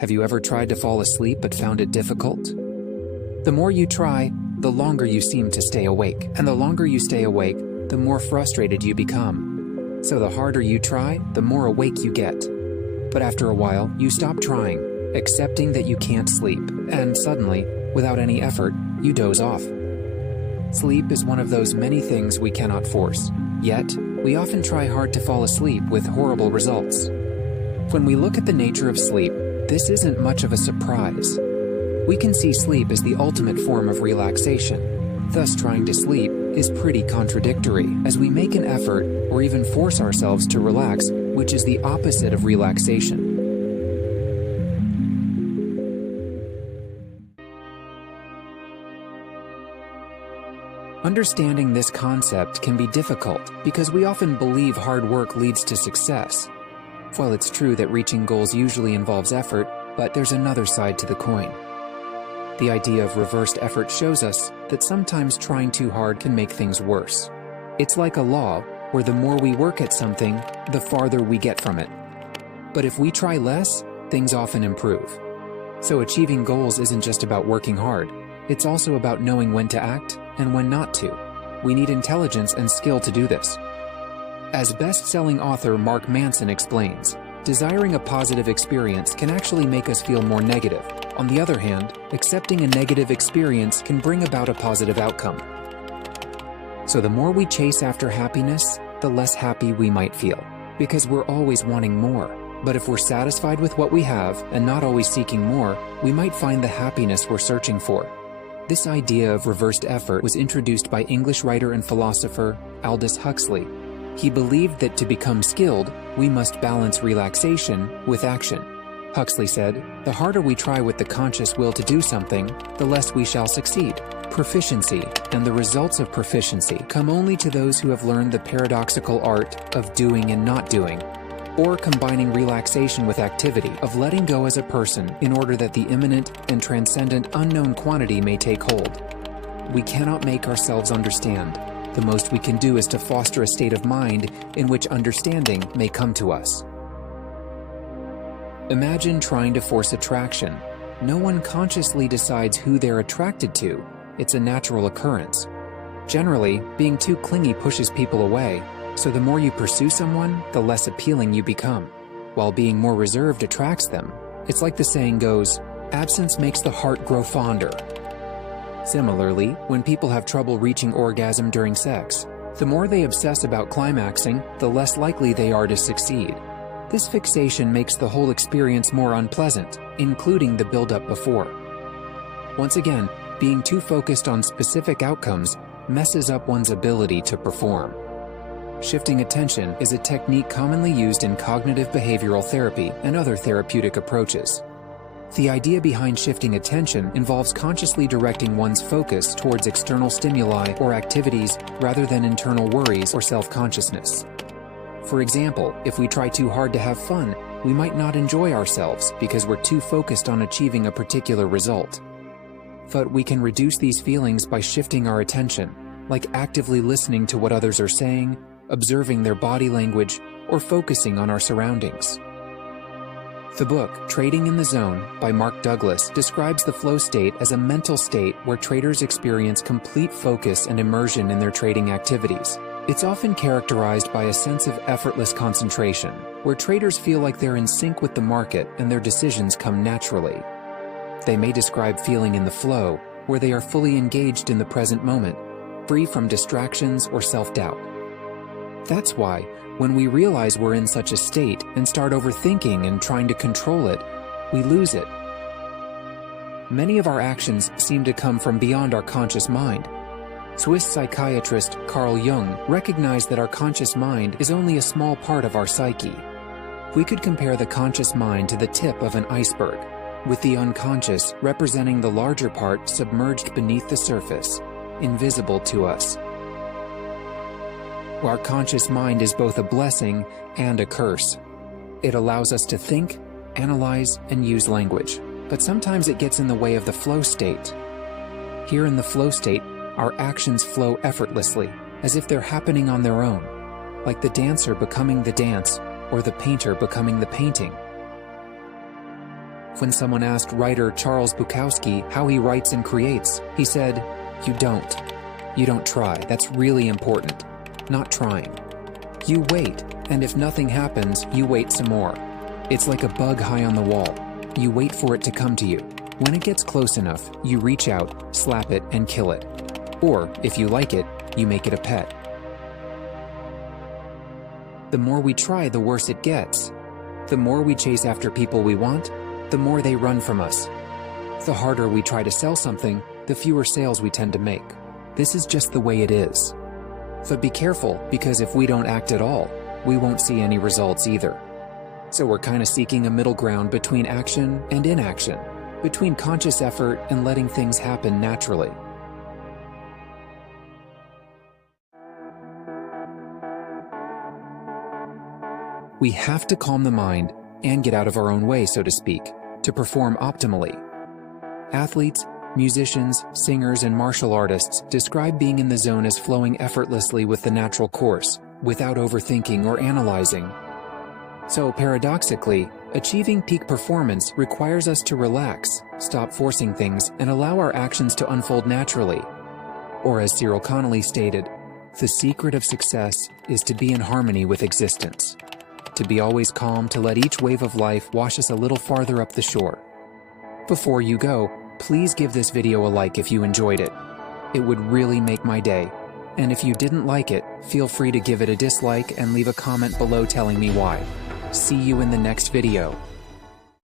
Have you ever tried to fall asleep but found it difficult? The more you try, the longer you seem to stay awake. And the longer you stay awake, the more frustrated you become. So the harder you try, the more awake you get. But after a while, you stop trying, accepting that you can't sleep, and suddenly, without any effort, you doze off. Sleep is one of those many things we cannot force. Yet, we often try hard to fall asleep with horrible results. When we look at the nature of sleep, this isn't much of a surprise. We can see sleep as the ultimate form of relaxation. Thus, trying to sleep is pretty contradictory, as we make an effort or even force ourselves to relax, which is the opposite of relaxation. Understanding this concept can be difficult because we often believe hard work leads to success. While it's true that reaching goals usually involves effort, but there's another side to the coin. The idea of reversed effort shows us that sometimes trying too hard can make things worse. It's like a law where the more we work at something, the farther we get from it. But if we try less, things often improve. So achieving goals isn't just about working hard. It's also about knowing when to act and when not to. We need intelligence and skill to do this. As best-selling author Mark Manson explains, desiring a positive experience can actually make us feel more negative. On the other hand, accepting a negative experience can bring about a positive outcome. So the more we chase after happiness, the less happy we might feel, because we're always wanting more. But if we're satisfied with what we have and not always seeking more, we might find the happiness we're searching for. This idea of reversed effort was introduced by English writer and philosopher Aldous Huxley. He believed that to become skilled, we must balance relaxation with action. Huxley said, "The harder we try with the conscious will to do something, the less we shall succeed." Proficiency and the results of proficiency come only to those who have learned the paradoxical art of doing and not doing, or combining relaxation with activity, of letting go as a person in order that the imminent and transcendent unknown quantity may take hold. We cannot make ourselves understand. The most we can do is to foster a state of mind in which understanding may come to us. Imagine trying to force attraction. No one consciously decides who they're attracted to. It's a natural occurrence. Generally, being too clingy pushes people away, so the more you pursue someone, the less appealing you become, while being more reserved attracts them. It's like the saying goes, absence makes the heart grow fonder. Similarly, when people have trouble reaching orgasm during sex, the more they obsess about climaxing, the less likely they are to succeed. This fixation makes the whole experience more unpleasant, including the build-up before. Once again, being too focused on specific outcomes messes up one's ability to perform. Shifting attention is a technique commonly used in cognitive behavioral therapy and other therapeutic approaches. The idea behind shifting attention involves consciously directing one's focus towards external stimuli or activities rather than internal worries or self-consciousness. For example, if we try too hard to have fun, we might not enjoy ourselves because we're too focused on achieving a particular result. But we can reduce these feelings by shifting our attention, like actively listening to what others are saying, observing their body language, or focusing on our surroundings. The book, Trading in the Zone, by Mark Douglas, describes the flow state as a mental state where traders experience complete focus and immersion in their trading activities. It's often characterized by a sense of effortless concentration, where traders feel like they're in sync with the market and their decisions come naturally. They may describe feeling in the flow, where they are fully engaged in the present moment, free from distractions or self-doubt. That's why, when we realize we're in such a state and start overthinking and trying to control it, we lose it. Many of our actions seem to come from beyond our conscious mind. Swiss psychiatrist Carl Jung recognized that our conscious mind is only a small part of our psyche. We could compare the conscious mind to the tip of an iceberg, with the unconscious representing the larger part submerged beneath the surface, invisible to us. Our conscious mind is both a blessing and a curse. It allows us to think, analyze, and use language, but sometimes it gets in the way of the flow state. Here in the flow state, our actions flow effortlessly, as if they're happening on their own, like the dancer becoming the dance or the painter becoming the painting. When someone asked writer Charles Bukowski how he writes and creates, he said, "You don't. You don't try. That's really important. Not trying. You wait, and if nothing happens, you wait some more. It's like a bug high on the wall. You wait for it to come to you. When it gets close enough, you reach out, slap it, and kill it. Or, if you like it, you make it a pet." The more we try, the worse it gets. The more we chase after people we want, the more they run from us. The harder we try to sell something, the fewer sales we tend to make. This is just the way it is. But be careful, because if we don't act at all, we won't see any results either. So we're kind of seeking a middle ground between action and inaction, between conscious effort and letting things happen naturally. We have to calm the mind and get out of our own way, so to speak, to perform optimally. Athletes, musicians, singers, and martial artists describe being in the zone as flowing effortlessly with the natural course, without overthinking or analyzing. So, paradoxically, achieving peak performance requires us to relax, stop forcing things, and allow our actions to unfold naturally. Or as Cyril Connolly stated, the secret of success is to be in harmony with existence. To be always calm, to let each wave of life wash us a little farther up the shore. Before you go, please give this video a like if you enjoyed it. It would really make my day. And if you didn't like it, feel free to give it a dislike and leave a comment below telling me why. See you in the next video.